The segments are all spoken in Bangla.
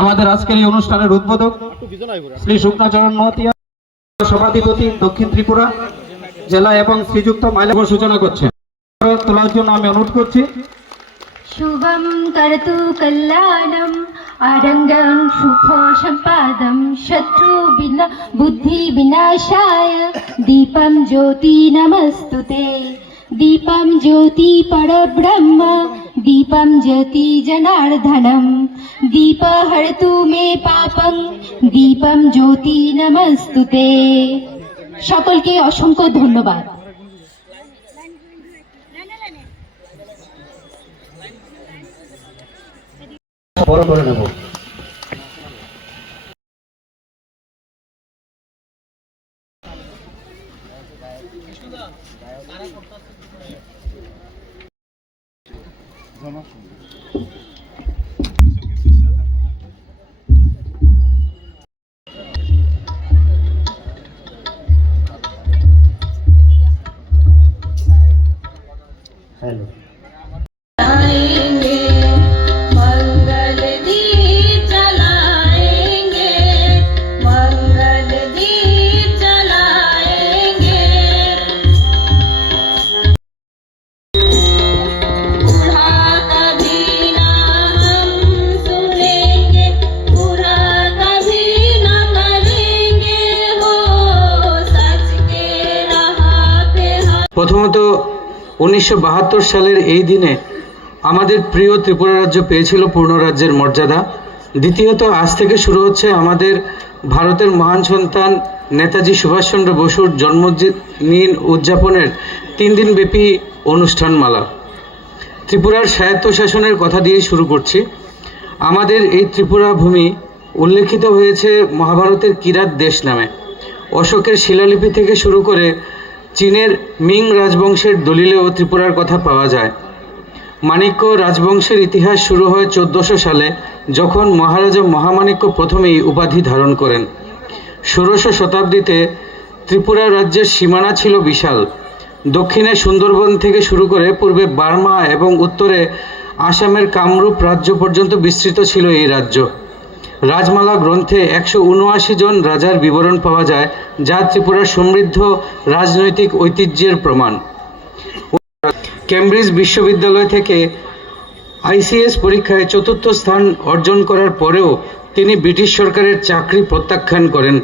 আমাদের আজকের এই অনুষ্ঠানের উদ্বোধক শ্রী শুক্লাচরণ মহাতিয়া সভাধিপতি দক্ষিণ ত্রিপুরা জেলা এবং শ্রীযুক্ত মাইলা সূচনা করছে। তোলার জন্য আমি অনুরোধ করছি। শুভম করতু কল্যাণম, আরঙ্গম সুখ সম্পাদম শত্রু বিনা, বুদ্ধি বিনাশায়, দীপম জ্যোতি নমস্তুতে। দীপম জ্যোতি পরব্রহ্ম दीपं ज्योति जनार्दनं दीप हरतु मे पापं দীপম জ্যোতি নমস্তুতে সকলকে অসংখ্য ধন্যবাদ বড় করে নেব かなはい。উনিশশো বাহাত্তর সালের এই দিনে আমাদের প্রিয় ত্রিপুরা রাজ্য পেয়েছিল পূর্ণ রাজ্যের মর্যাদা। দ্বিতীয়ত, আজ থেকে শুরু হচ্ছে আমাদের ভারতের মহান সন্তান নেতাজি সুভাষচন্দ্র বসুর জন্মদিন উদযাপনের তিন দিনব্যাপী অনুষ্ঠানমালা। ত্রিপুরার স্বায়ত্তশাসনের কথা দিয়ে শুরু করছি। আমাদের এই ত্রিপুরা ভূমি উল্লেখিত হয়েছে মহাভারতের কিরাত দেশ নামে। অশোকের শিলালিপি থেকে শুরু করে চীনের মিং রাজবংশের দলিলেও ত্রিপুরার কথা পাওয়া যায়। মাণিক্য রাজবংশের ইতিহাস শুরু হয় চোদ্দশো সালে, যখন মহারাজা মহামাণিক্য প্রথমেই উপাধি ধারণ করেন। ষোড়শ শতাব্দীতে ত্রিপুরা রাজ্যের সীমানা ছিল বিশাল। দক্ষিণে সুন্দরবন থেকে শুরু করে পূর্বে বার্মা এবং উত্তরে আসামের কামরূপ রাজ্য পর্যন্ত বিস্তৃত ছিল এই রাজ্য। রাজমালা গ্রন্থে একশো উনআশি জন রাজার বিবরণ পাওয়া যায়, যা ত্রিপুরার সমৃদ্ধ রাজনৈতিক ঐতিহ্যের প্রমাণ। কেমব্রিজ বিশ্ববিদ্যালয় থেকে আইসিএস পরীক্ষায় চতুর্থ স্থান অর্জন করার পরেও তিনি ব্রিটিশ সরকারের চাকরি প্রত্যাখ্যান করেন।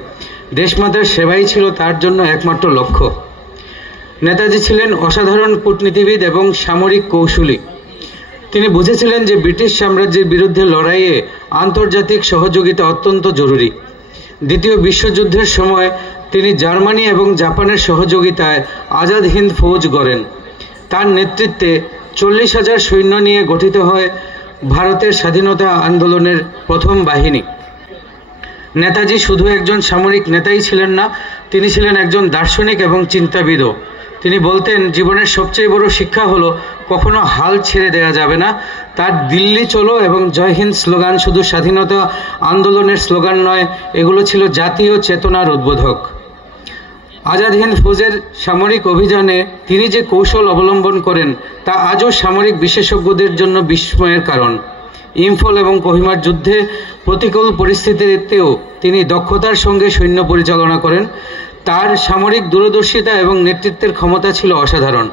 দেশমাতার সেবাই ছিল তার জন্য একমাত্র লক্ষ্য। নেতাজি ছিলেন অসাধারণ কূটনীতিবিদ এবং সামরিক কৌশলী। তিনি বুঝেছিলেন যে ব্রিটিশ সাম্রাজ্যের বিরুদ্ধে লড়াইয়ে আন্তর্জাতিক সহযোগিতা অত্যন্ত জরুরি। দ্বিতীয় বিশ্বযুদ্ধের সময় তিনি জার্মানি এবং জাপানের সহযোগিতায় আজাদ হিন্দ ফৌজ গড়েন। তার নেতৃত্বে চল্লিশ হাজার সৈন্য নিয়ে গঠিত হয় ভারতের স্বাধীনতা আন্দোলনের প্রথম বাহিনী। নেতাজি শুধু একজন সামরিক নেতাই ছিলেন না, তিনি ছিলেন একজন দার্শনিক এবং চিন্তাবিদও। তিনি বলতেন, জীবনের সবচেয়ে বড় শিক্ষা হলো কখনো হাল ছেড়ে দেওয়া যাবে না। তার দিল্লি চলো এবং জয় হিন্দ স্লোগান শুধু স্বাধীনতা আন্দোলনের স্লোগান নয়, এগুলো ছিল জাতীয় চেতনার উদ্বোধক। আজাদ হিন্দ ফৌজের সামরিক অভিযানে তিনি যে কৌশল অবলম্বন করেন, তা আজও সামরিক বিশেষজ্ঞদের জন্য বিস্ময়ের কারণ। ইম্ফল এবং কহিমার যুদ্ধে প্রতিকূল পরিস্থিতিতেও তিনি দক্ষতার সঙ্গে সৈন্য পরিচালনা করেন। তার সামরিক দূরদর্শিতা এবং নেতৃত্বের ক্ষমতা ছিল অসাধারণ।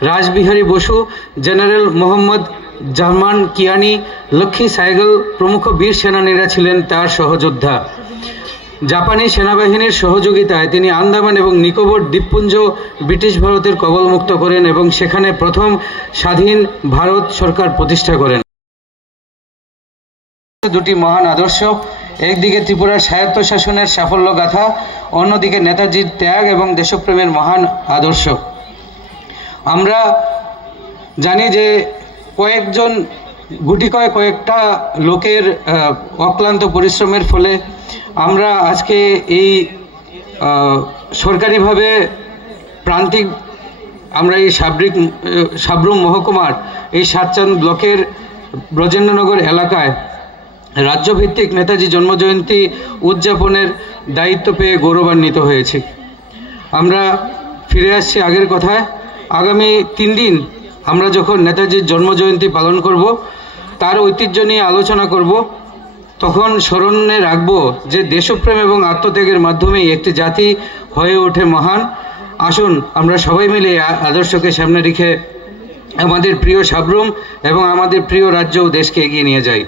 রাসবিহারী বসু, জেনারেল মোহাম্মদ জামান কিয়ানি, লক্ষ্মী সাইগল প্রমুখ বীর সেনানীরা ছিলেন তার সহযোদ্ধা। জাপানি সেনাবাহিনীর সহযোগিতায় তিনি আন্দামান এবং নিকোবর দ্বীপপুঞ্জ, ব্রিটিশ ভারতের কবলমুক্ত করেন এবং সেখানে প্রথম স্বাধীন ভারত সরকার প্রতিষ্ঠা করেন। দুটি মহান আদর্শ, একদিকে ত্রিপুরার স্বায়ত্তশাসনের সাফল্য গাথা অন্যদিকে নেতাজির ত্যাগ এবং দেশপ্রেমের মহান আদর্শ। আমরা জানি যে কয়েকজন, গুটি কয় কয়েকটা লোকের অক্লান্ত পরিশ্রমের ফলে আমরা আজকে এই সরকারিভাবে প্রান্তিক আমরা এই সাবরিক সাবরুম মহকুমার এই সাতচাঁদ ব্লকের ব্রজেন্দ্রনগর এলাকায় রাজ্যভিত্তিক নেতাজি জন্মজয়ন্তী উদযাপনের দায়িত্ব পেয়ে গৌরবান্বিত হয়েছি। আমরা ফিরে আসছি আগের কথায়। আগামী তিন দিন আমরা যখন নেতাজির জন্মজয়ন্তী পালন করব, তার ঐতিহ্য নিয়ে আলোচনা করব, তখন স্মরণে রাখব যে দেশপ্রেম এবং আত্মত্যাগের মাধ্যমেই একটি জাতি হয়ে ওঠে মহান। আসুন, আমরা সবাই মিলে আদর্শকে সামনে রেখে আমাদের প্রিয় সাবরুম এবং আমাদের প্রিয় রাজ্য ও দেশকে এগিয়ে নিয়ে যাই।